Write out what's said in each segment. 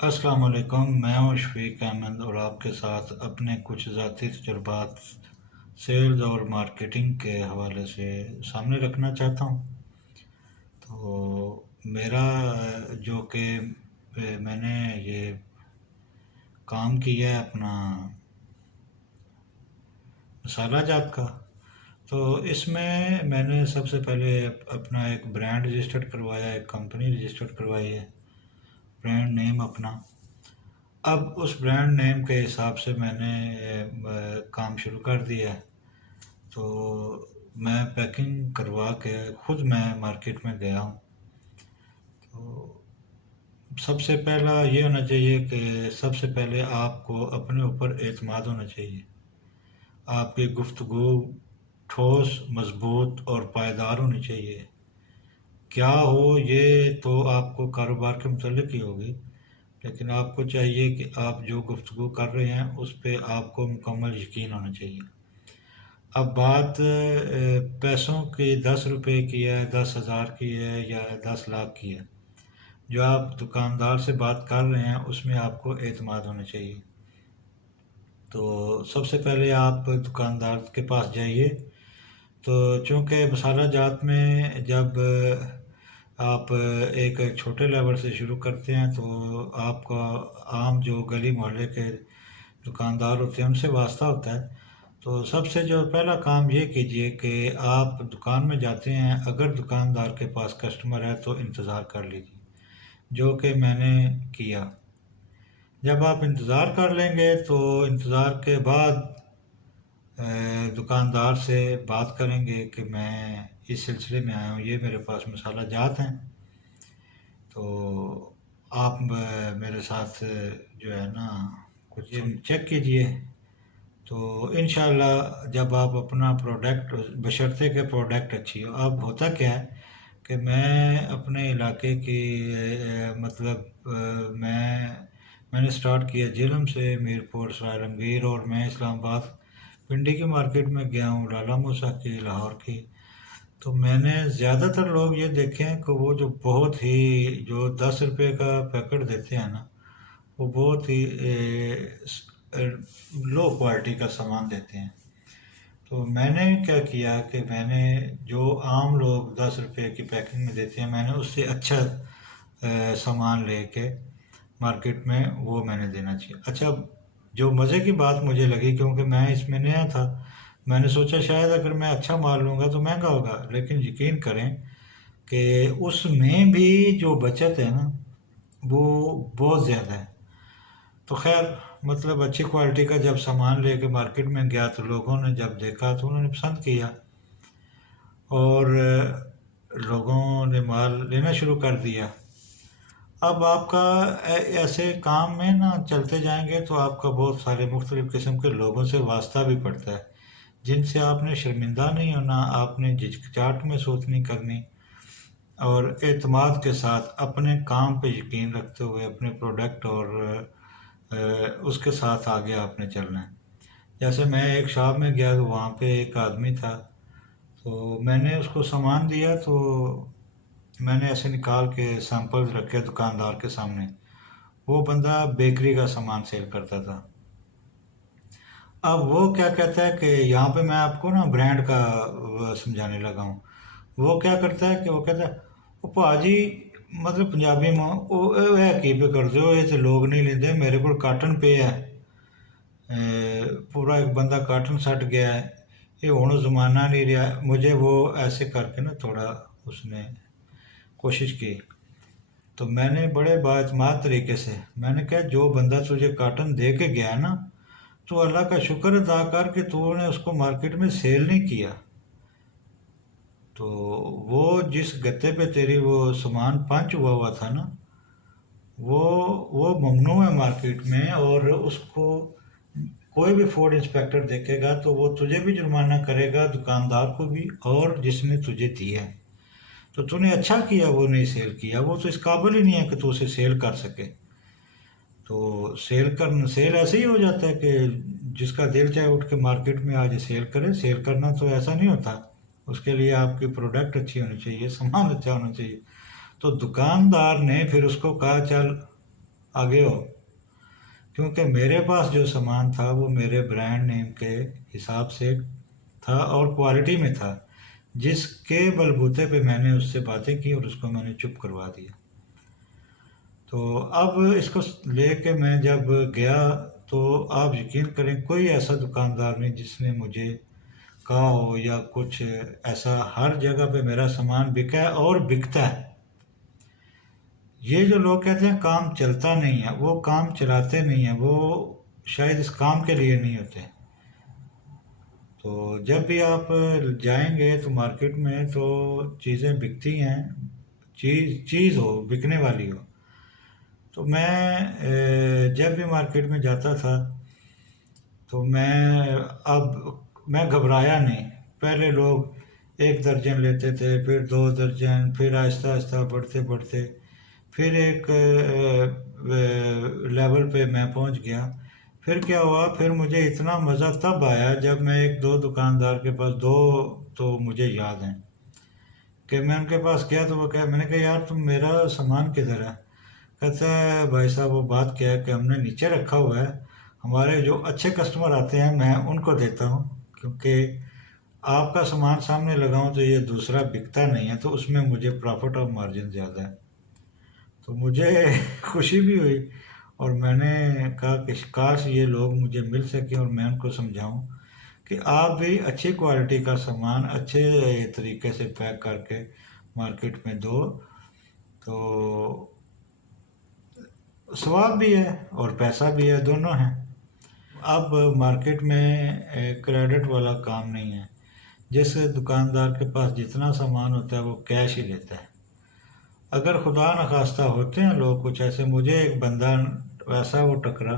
अस्सलाम वालेकुम। मैं हूं शफीक अहमद और आपके साथ अपने कुछ ज़ाती तजुर्बात सेल्स और मार्केटिंग के हवाले से सामने रखना चाहता हूं। तो मेरा जो कि मैंने ये काम किया है अपना मसाला जात का। तो इसमें मैंने सबसे पहले अपना एक ब्रांड रजिस्टर्ड करवाया, एक कंपनी रजिस्टर्ड करवाई है, ब्रांड नेम अपना। अब उस ब्रांड नेम के हिसाब से मैंने काम शुरू कर दिया है। तो मैं पैकिंग करवा के खुद मैं मार्केट में गया हूँ। तो सबसे पहला ये होना चाहिए कि सबसे पहले आपको अपने ऊपर एतमाद होना चाहिए। आपकी गुफ्तगू ठोस, मजबूत और पायदार होनी चाहिए। क्या हो ये तो आपको कारोबार के मुतल्लिक ही होगी, लेकिन आपको चाहिए कि आप जो गुफ्तगू कर रहे हैं उस पे आपको मुकम्मल यकीन होना चाहिए। अब बात पैसों की 10 रुपए की है, 10,000 की है या 10 लाख की है, जो आप दुकानदार से बात कर रहे हैं उसमें आपको एतमाद होना चाहिए। तो सबसे पहले आप दुकानदार के पास जाइए। तो चूँकि मसाला जात में जब आप एक छोटे लेवल से शुरू करते हैं तो आपका आम जो गली मोहल्ले के दुकानदार होते हैं उनसे वास्ता होता है। तो सबसे जो पहला काम ये कीजिए कि आप दुकान में जाते हैं, अगर दुकानदार के पास कस्टमर है तो इंतज़ार कर लीजिए, जो कि मैंने किया। जब आप इंतज़ार कर लेंगे तो इंतज़ार के बाद दुकानदार से बात करेंगे कि मैं इस सिलसिले में आया हूँ, ये मेरे पास मसाला जात हैं, तो आप मेरे साथ जो है ना कुछ चेक कीजिए। तो इंशाल्लाह जब आप अपना प्रोडक्ट, बशर्ते के प्रोडक्ट अच्छी हो। अब होता क्या है कि मैं अपने इलाके की मैंने स्टार्ट किया झेलम से, मीरपुर, आलमगीर, और मैं इस्लामाबाद पिंडी की मार्केट में गया हूँ, लाला मूसा की, लाहौर की। तो मैंने ज़्यादातर लोग ये देखे हैं कि वो जो बहुत ही जो 10 रुपये का पैकेट देते हैं ना, वो बहुत ही लो क्वालिटी का सामान देते हैं। तो मैंने क्या किया कि मैंने जो आम लोग 10 रुपये की पैकिंग में देते हैं, मैंने उससे अच्छा सामान लेके मार्केट में वो मैंने देना चाहिए। अच्छा, जो मज़े की बात मुझे लगी, क्योंकि मैं इसमें नया था, मैंने सोचा शायद अगर मैं अच्छा माल लूँगा तो महंगा होगा, लेकिन यकीन करें कि उसमें भी जो बचत है ना वो बहुत ज़्यादा है। तो खैर, मतलब अच्छी क्वालिटी का जब सामान लेके मार्केट में गया तो लोगों ने जब देखा तो उन्होंने पसंद किया और लोगों ने माल लेना शुरू कर दिया। अब आपका ऐसे काम में ना चलते जाएंगे तो आपका बहुत सारे मुख्तलिफ़ किस्म के लोगों से वास्ता भी पड़ता है, जिनसे आपने शर्मिंदा नहीं होना, आपने झिझकिचाहट महसूस नहीं करनी, और एतमाद के साथ अपने काम पे यकीन रखते हुए अपने प्रोडक्ट और उसके साथ आगे आपने चलना है। जैसे मैं एक शॉप में गया तो वहाँ पे एक आदमी था, तो मैंने उसको सामान दिया, तो मैंने ऐसे निकाल के सैंपल्स रखे दुकानदार के सामने। वो बंदा बेकरी का सामान सेल करता था। अब वो क्या कहता है कि यहाँ पे मैं आपको ना ब्रांड का समझाने लगा हूँ। वो क्या करता है कि वो कहता है, ओ भाजी, मतलब पंजाबी में, ओ है की पे कर दो, ये तो लोग नहीं लेते, मेरे को काटन पे है, पूरा एक बंदा काटन सट गया है, ये हूँ ज़माना नहीं रहा। मुझे वो ऐसे करके ना थोड़ा उसने कोशिश की। तो मैंने बड़े बातमाद तरीके से मैंने कहा, जो बंदा तुझे काटन दे के गया ना, तो अल्लाह का शुक्र अदा कर कि तूने उसको मार्केट में सेल नहीं किया। तो वो जिस गत्ते पे तेरी वो सामान पंच हुआ हुआ था ना, वो वो ममनू है मार्केट में, और उसको कोई भी फूड इंस्पेक्टर देखेगा तो वो तुझे भी जुर्माना करेगा, दुकानदार को भी, और जिसने तुझे दिया है। तो तूने अच्छा किया वो नहीं सेल किया, वो तो इस काबिल ही नहीं है कि तू उसे सेल कर सके। तो सेल ऐसे ही हो जाता है कि जिसका दिल चाहे उठ के मार्केट में आज सेल करे। सेल करना तो ऐसा नहीं होता, उसके लिए आपकी प्रोडक्ट अच्छी होनी चाहिए, सामान अच्छा होना चाहिए। तो दुकानदार ने फिर उसको कहा, चल आगे हो, क्योंकि मेरे पास जो सामान था वो मेरे ब्रांड नेम के हिसाब से था और क्वालिटी में था, जिसके बलबूते पे मैंने उससे बातें की और उसको मैंने चुप करवा दिया। तो अब इसको लेके मैं जब गया तो आप यकीन करें कोई ऐसा दुकानदार नहीं जिसने मुझे कहा हो या कुछ ऐसा, हर जगह पे मेरा सामान बिका है और बिकता है। ये जो लोग कहते हैं काम चलता नहीं है, वो काम चलाते नहीं है, वो शायद इस काम के लिए नहीं होते। तो जब भी आप जाएंगे तो मार्केट में तो चीज़ें बिकती हैं, चीज़ चीज़ हो, बिकने वाली हो। तो मैं जब भी मार्केट में जाता था तो मैं घबराया नहीं। पहले लोग 1 दर्जन लेते थे, फिर 2 दर्जन, फिर आहिस्ता आहिस्ता बढ़ते बढ़ते फिर एक लेवल पे मैं पहुंच गया। फिर क्या हुआ, फिर मुझे इतना मज़ा तब आया जब मैं एक दो दुकानदार के पास, दो तो मुझे याद हैं कि मैं उनके पास गया तो वो कहा, मैंने कहा यार तुम मेरा सामान किधर है? कहता है भाई साहब वो बात क्या है कि हमने नीचे रखा हुआ है, हमारे जो अच्छे कस्टमर आते हैं मैं उनको देता हूँ, क्योंकि आपका सामान सामने लगाऊं तो ये दूसरा बिकता नहीं है, तो उसमें मुझे प्रॉफिट और मार्जिन ज़्यादा है। तो मुझे खुशी भी हुई और मैंने कहा कि काश ये लोग मुझे मिल सके और मैं उनको समझाऊं कि आप भी अच्छी क्वालिटी का सामान अच्छे तरीके से पैक करके मार्केट में दो, तो स्वाद भी है और पैसा भी है, दोनों हैं। अब मार्केट में क्रेडिट वाला काम नहीं है। जिस दुकानदार के पास जितना सामान होता है वो कैश ही लेता है। अगर खुदा न खास्ता होते हैं लोग कुछ ऐसे, मुझे एक बंदा वैसा वो टकरा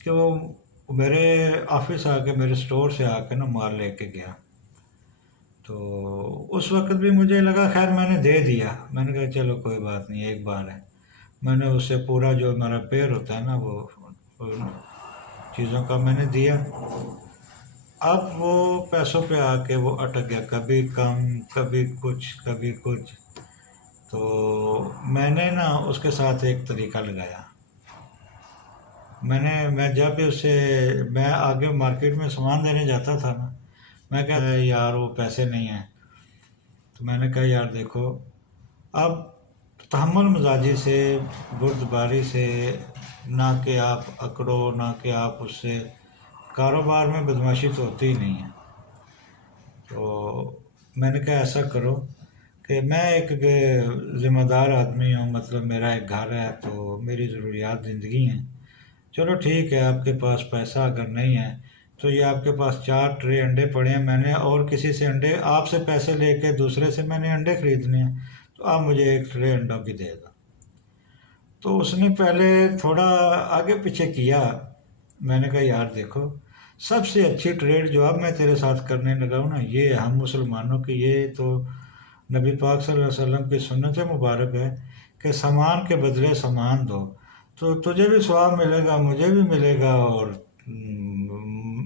कि वो मेरे ऑफिस आके, मेरे स्टोर से आके ना माल लेके गया। तो उस वक्त भी मुझे लगा, खैर मैंने दे दिया, मैंने कहा चलो कोई बात नहीं, एक बार है। मैंने उससे पूरा जो हमारा पेयर होता है ना वो चीज़ों का मैंने दिया। अब वो पैसों पे आके वो अटक गया, कभी कम कभी कुछ कभी कुछ। तो मैंने ना उसके साथ एक तरीका लगाया। मैं जब भी उससे, मैं आगे मार्केट में सामान देने जाता था ना, मैं कहता यार वो पैसे नहीं हैं। तो मैंने कहा यार देखो, अब तहम्मुल मजाजी से, बुर्दबारी से ना कि आप अकड़ो, ना कि आप उससे, कारोबार में बदमाशी तो होती ही नहीं है। तो मैंने कहा ऐसा करो कि मैं एक ज़िम्मेदार आदमी हूँ, मतलब मेरा एक घर है, तो मेरी ज़रूरियात ज़िंदगी हैं। चलो ठीक है, आपके पास पैसा अगर नहीं है तो ये आपके पास 4 ट्रे अंडे पड़े हैं, मैंने और किसी से अंडे, आपसे पैसे लेके दूसरे से मैंने अंडे खरीदने हैं, तो आप मुझे 1 ट्रे अंडों की दे दो। तो उसने पहले थोड़ा आगे पीछे किया। मैंने कहा यार देखो, सबसे अच्छी ट्रेड जो अब मैं तेरे साथ करने लगा हूँ ना, ये हम मुसलमानों की, ये तो नबी पाक सल्लल्लाहु अलैहि वसल्लम की सुन्नत मुबारक है कि सामान के बदले सामान दो, तो तुझे भी सवाब मिलेगा, मुझे भी मिलेगा और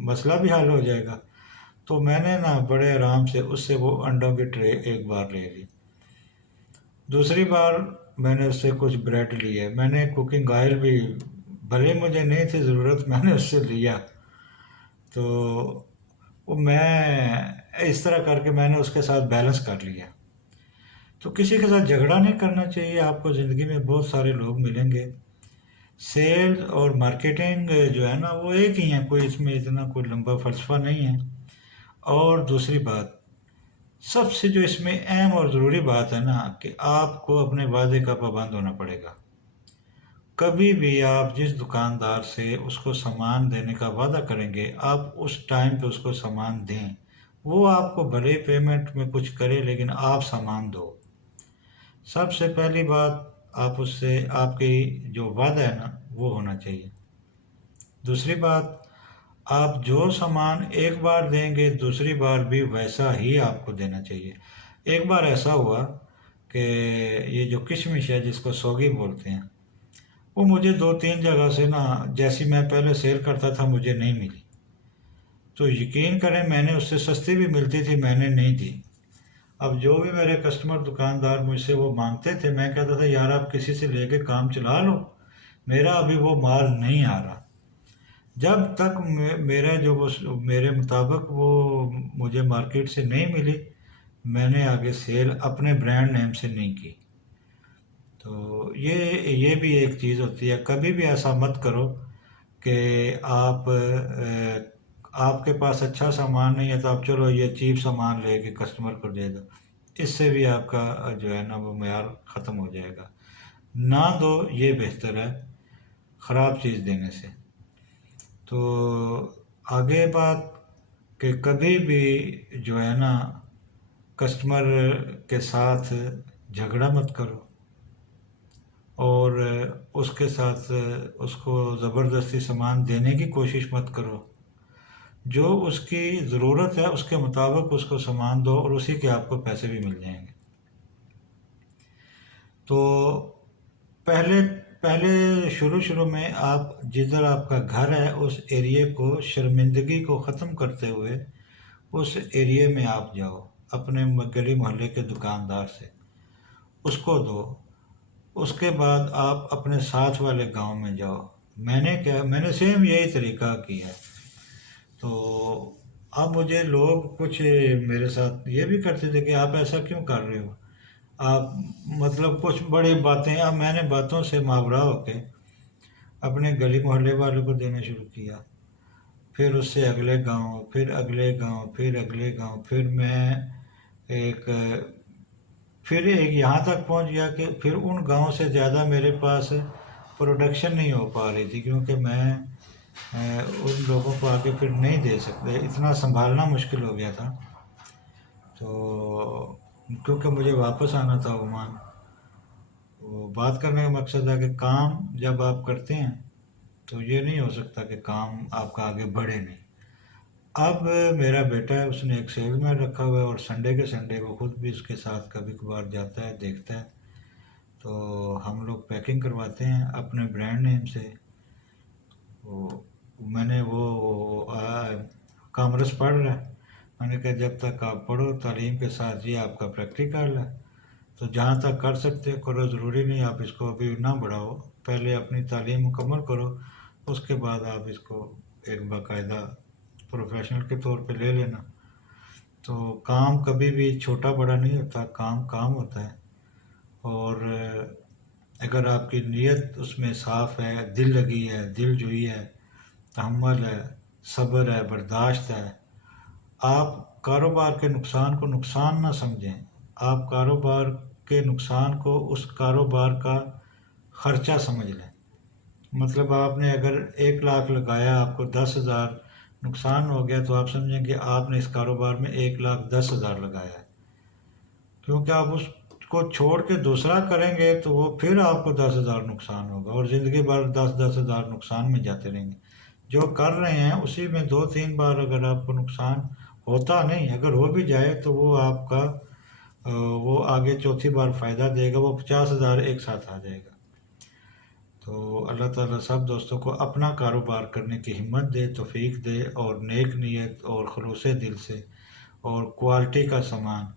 मसला भी हल हो जाएगा। तो मैंने ना बड़े आराम से उससे वो अंडों की ट्रे एक बार ले ली। दूसरी बार मैंने उससे कुछ ब्रेड लिए, मैंने कुकिंग ऑयल भी, भले मुझे नहीं थी ज़रूरत, मैंने उससे लिया। तो वो मैं इस तरह करके मैंने उसके साथ बैलेंस कर लिया। तो किसी के साथ झगड़ा नहीं करना चाहिए। आपको ज़िंदगी में बहुत सारे लोग मिलेंगे। सेल्स और मार्केटिंग जो है ना वो एक ही है, कोई इसमें इतना कोई लंबा फ़लसफ़ा नहीं है। और दूसरी बात, सबसे जो इसमें अहम और ज़रूरी बात है ना, कि आपको अपने वादे का पाबंद होना पड़ेगा। कभी भी आप जिस दुकानदार से उसको सामान देने का वादा करेंगे, आप उस टाइम पे उसको सामान दें। वो आपको भले पेमेंट में कुछ करे, लेकिन आप सामान दो। सबसे पहली बात, आप उससे, आपकी जो वादा है ना वो होना चाहिए। दूसरी बात, आप जो सामान एक बार देंगे दूसरी बार भी वैसा ही आपको देना चाहिए। एक बार ऐसा हुआ कि ये जो किशमिश है जिसको सोगी बोलते हैं, वो मुझे 2-3 जगह से ना, जैसी मैं पहले सेल करता था, मुझे नहीं मिली। तो यकीन करें, मैंने उससे सस्ती भी मिलती थी, मैंने नहीं दी। अब जो भी मेरे कस्टमर दुकानदार मुझसे वो मांगते थे, मैं कहता था यार आप किसी से लेके काम चला लो, मेरा अभी वो माल नहीं आ रहा। जब तक मेरा जो वो मेरे मुताबिक वो मुझे मार्केट से नहीं मिली, मैंने आगे सेल अपने ब्रांड नेम से नहीं की। तो ये भी एक चीज़ होती है, कभी भी ऐसा मत करो कि आपके पास अच्छा सामान नहीं है तो आप चलो ये चीप सामान लेके कस्टमर को दे दो। इससे भी आपका जो है ना वो मेयार ख़त्म हो जाएगा। ना दो, ये बेहतर है ख़राब चीज़ देने से। तो आगे बात कि कभी भी जो है ना कस्टमर के साथ झगड़ा मत करो, और उसके साथ उसको ज़बरदस्ती सामान देने की कोशिश मत करो। जो उसकी ज़रूरत है उसके मुताबिक उसको सामान दो और उसी के आपको पैसे भी मिल जाएंगे। तो पहले पहले शुरू शुरू में आप जिधर आपका घर है उस एरिए को, शर्मिंदगी को ख़त्म करते हुए उस एरिए में आप जाओ, अपने गली मोहल्ले के दुकानदार से उसको दो। उसके बाद आप अपने साथ वाले गांव में जाओ। मैंने सेम यही तरीका किया है। तो अब मुझे लोग कुछ मेरे साथ ये भी करते थे कि आप ऐसा क्यों कर रहे हो, आप मतलब कुछ बड़ी बातें। अब मैंने बातों से मावरा होके अपने गली मोहल्ले वालों को देना शुरू किया, फिर उससे अगले गांव, फिर अगले गांव, फिर अगले गांव, एक फिर एक यहाँ तक पहुँच गया कि फिर उन गांव से ज़्यादा मेरे पास प्रोडक्शन नहीं हो पा रही थी, क्योंकि मैं उन लोगों को आगे फिर नहीं दे सकते, इतना संभालना मुश्किल हो गया था। तो क्योंकि मुझे वापस आना था ओमान। तो बात करने का मकसद है कि काम जब आप करते हैं तो ये नहीं हो सकता कि काम आपका आगे बढ़े नहीं। अब मेरा बेटा है, उसने एक सेल्समैन रखा हुआ है और संडे के संडे वो खुद भी उसके साथ कभी कभार जाता है, देखता है। तो हम लोग पैकिंग करवाते हैं अपने ब्रांड नेम से। वो मैंने वो कॉमर्स पढ़ रहा है, मैंने कहा जब तक आप पढ़ो तालीम के साथ ये आपका प्रैक्टिकल है, तो जहाँ तक कर सकते हो करो, ज़रूरी नहीं आप इसको अभी ना बढ़ाओ, पहले अपनी तालीम मुकम्मल करो, उसके बाद आप इसको एक बाकायदा प्रोफेशनल के तौर पे ले लेना। तो काम कभी भी छोटा बड़ा नहीं होता, काम काम होता है। और अगर आपकी नीयत उसमें साफ़ है, दिल लगी है, दिल जुई है, तहम्मुल है, सब्र है, बर्दाश्त है, आप कारोबार के नुकसान को नुकसान ना समझें, आप कारोबार के नुकसान को उस कारोबार का ख़र्चा समझ लें। मतलब आपने अगर 1 लाख लगाया, आपको 10,000 नुकसान हो गया, तो आप समझें कि आपने इस कारोबार में 1,10,000 लगाया है। क्योंकि आप उसको छोड़ के दूसरा करेंगे तो वो फिर आपको 10,000 नुकसान होगा और ज़िंदगी भर 10,000 नुकसान में जाते रहेंगे। जो कर रहे हैं उसी में 2-3 बार अगर आपको नुकसान होता नहीं, अगर हो भी जाए तो वो आपका वो आगे चौथी बार फ़ायदा देगा, वो 50,000 एक साथ आ जाएगा। तो अल्लाह ताला सब दोस्तों को अपना कारोबार करने की हिम्मत दे, तौफीक दे, और नेक नीयत और खलूस दिल से और क्वालिटी का सामान।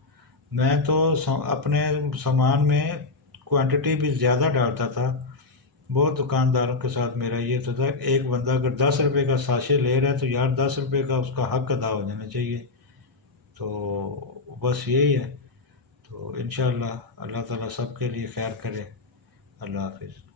मैं तो अपने सामान में क्वांटिटी भी ज़्यादा डालता था। बहुत दुकानदारों के साथ मेरा ये तो था, एक बंदा अगर 10 रुपये का साशे ले रहा है तो यार 10 रुपये का उसका हक अदा हो जाना चाहिए। तो बस यही है। तो इंशाअल्लाह अल्लाह ताला सबके लिए खैर करे। अल्लाह हाफिज़।